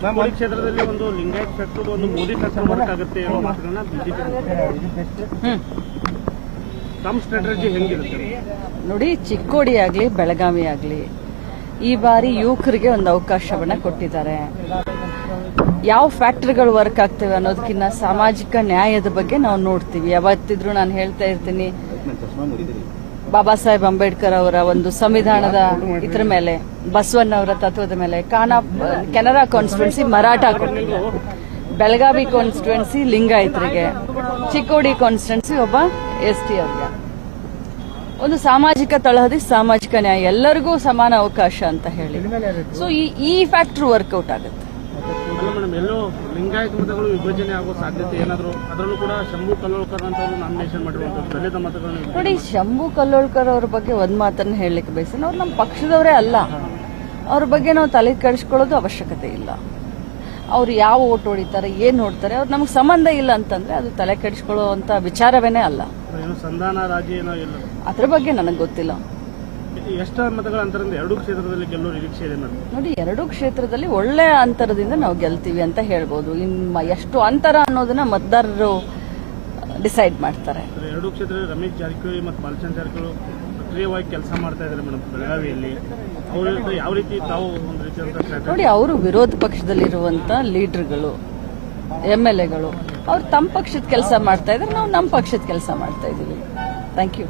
ಚಿಕ್ಕೋಡಿ ಕ್ಷೇತ್ರದಲ್ಲಿ ಒಂದು ಲಿಂಗಾಯತ್ ಫ್ಯಾಕ್ಟರ್ ಒಂದು ಮೋದಿ ಫ್ಯಾಕ್ಟರ್ ವರ್ಕ್ ಆಗುತ್ತೆ ಅನ್ನೋ ಮಾತುಗಳನ್ನ ಬಿಜೆಪಿ ಹ್ಮ್. ತಮ್ಮ ಸ್ಟ್ರಾಟಜಿ ಹೆಂಗಿರುತ್ತೆ? ನೋಡಿ ಚಿಕ್ಕೋಡಿ ಆಗಲಿ ಬೆಳಗಾವಿ ಆಗಲಿ ಈ ಬಾರಿ ಯುವಕರಿಗೆ ಒಂದು ಅವಕಾಶವನ್ನ ಕೊಟ್ಟಿದ್ದಾರೆ. ಯಾವ ಫ್ಯಾಕ್ಟ್ರಿಗಳು ವರ್ಕ್ ಆಗ್ತವೆ ಅನ್ನೋದಕ್ಕಿಂತ ಸಾಮಾಜಿಕ ನ್ಯಾಯದ ಬಗ್ಗೆ ನಾವು ನೋಡ್ತೀವಿ. ಯಾವತ್ತಿದ್ರೂ ನಾನು ಹೇಳ್ತಾ ಇರ್ತೀನಿ. ಬಾಬಾ ಸಾಹೇಬ್ ಅಂಬೇಡ್ಕರ್ ಅವರ ಒಂದು ಸಂವಿಧಾನದ ಇದ್ರ ಮೇಲೆ ಬಸವಣ್ಣವರ ತತ್ವದ ಮೇಲೆ, ಕಾನಾ, ಕೆನರಾ ಕಾನ್ಸ್ಟಿಟ್ಯೂನ್ಸಿ ಮರಾಠ ಬೆಳಗಾವಿ ಕಾನ್ಸ್ಟಿಟ್ಯೂನ್ಸಿ ಲಿಂಗಾಯತರಿಗೆ, ಚಿಕ್ಕೋಡಿ ಕಾನ್ಸ್ಟಿಟ್ಯೂನ್ಸಿ ಒಬ್ಬ ಎಸ್ ಟಿ ಅವ್ರಿಗೆ. ಒಂದು ಸಾಮಾಜಿಕ ತಳಹದಿ, ಸಾಮಾಜಿಕ ನ್ಯಾಯ, ಎಲ್ಲರಿಗೂ ಸಮಾನ ಅವಕಾಶ ಅಂತ ಹೇಳಿ. ಸೊ ಈ ಫ್ಯಾಕ್ಟ್ರಿ ವರ್ಕೌಟ್ ಆಗುತ್ತೆ. ಲಿಂಗಾಯತ್ ಮತಗಳು ವಿಭಜನೆ ಆಗೋ ಸಾಧ್ಯತೆ ಏನಾದರೂ ಅದರಲ್ಲೂ ಕೂಡ ಶಂಭು ಕಲ್ಲೋಳ್ಕರ್ ಅಂತ ನಾಮಿನೇಷನ್ ದಲಿತ ಮತಗಳನ್ನು ನೋಡಿ ಶಂಭು ಕಲ್ಲೋಳ್ಕರ್ ಅವ್ರ ಬಗ್ಗೆ ಒಂದ್ ಮಾತನ್ನ ಹೇಳಲಿಕ್ಕೆ ಬಯಸ್ತೇನೆ ಅವ್ರು ನಮ್ಮ ಪಕ್ಷದವರೇ ಅಲ್ಲ. ಅವ್ರ ಬಗ್ಗೆ ನಾವು ತಲೆ ಕೆಡಿಸ್ಕೊಳ್ಳೋದು ಅವಶ್ಯಕತೆ ಇಲ್ಲ. ಅವ್ರು ಯಾವ ಓಟ್ ಹೊಡಿತಾರೆ ಏನ್ ನೋಡ್ತಾರೆ ಅವ್ರು ನಮ್ಗೆ ಸಂಬಂಧ ಇಲ್ಲ ಅಂತಂದ್ರೆ ಅದು ತಲೆ ಕೆಡಿಸ್ಕೊಳ್ಳುವಂತ ವಿಚಾರವೇನೇ ಅಲ್ಲ. ಏನು ಸಂಧಾನ ರಾಜಿ ಏನೋ ಇಲ್ಲ. ಅದ್ರ ಬಗ್ಗೆ ನನಗೆ ಗೊತ್ತಿಲ್ಲ. ಎಷ್ಟು ಮತಗಳ ಅಂತರದಿಂದ ಎರಡೂ ಕ್ಷೇತ್ರದಲ್ಲಿ ಗೆಲ್ಲೋ ನಿರೀಕ್ಷೆ ಇದೆ ನೋಡಿ ಎರಡೂ ಕ್ಷೇತ್ರದಲ್ಲಿ ಒಳ್ಳೆ ಅಂತರದಿಂದ ನಾವು ಗೆಲ್ತೀವಿ ಅಂತ ಹೇಳ್ಬೋದು. ಇನ್ನು ಎಷ್ಟು ಅಂತರ ಅನ್ನೋದನ್ನ ಮತದಾರರು ಡಿಸೈಡ್ ಮಾಡ್ತಾರೆ. ಎರಡೂ ಕ್ಷೇತ್ರ ರಮೇಶ್ ಜಾರಕಿಹೊಳಿ ಮತ್ತು ಬಾಲಚಂದ್ರ ಜಾರಕಿಹೊಳಿ ಸಕ್ರಿಯವಾಗಿ ಕೆಲಸ ಮಾಡ್ತಾ ಇದ್ದಾರೆ ಮೇಡಮ್ ಬೆಳಗಾವಿಯಲ್ಲಿ. ಅವ್ರ ಯಾವ ರೀತಿ ತಾವು ಒಂದು ರೀತಿಯಾದಂಥ ನೋಡಿ ಅವರು ವಿರೋಧ ಪಕ್ಷದಲ್ಲಿರುವಂತ ಲೀಡರ್ಗಳು ಎಂ ಎಲ್ ಎಗಳು ಅವ್ರು ತಮ್ಮ ಪಕ್ಷದ ಕೆಲಸ ಮಾಡ್ತಾ ಇದ್ದಾರೆ ನಾವು ನಮ್ಮ ಪಕ್ಷದ ಕೆಲಸ ಮಾಡ್ತಾ ಇದ್ದೀವಿ. Thank you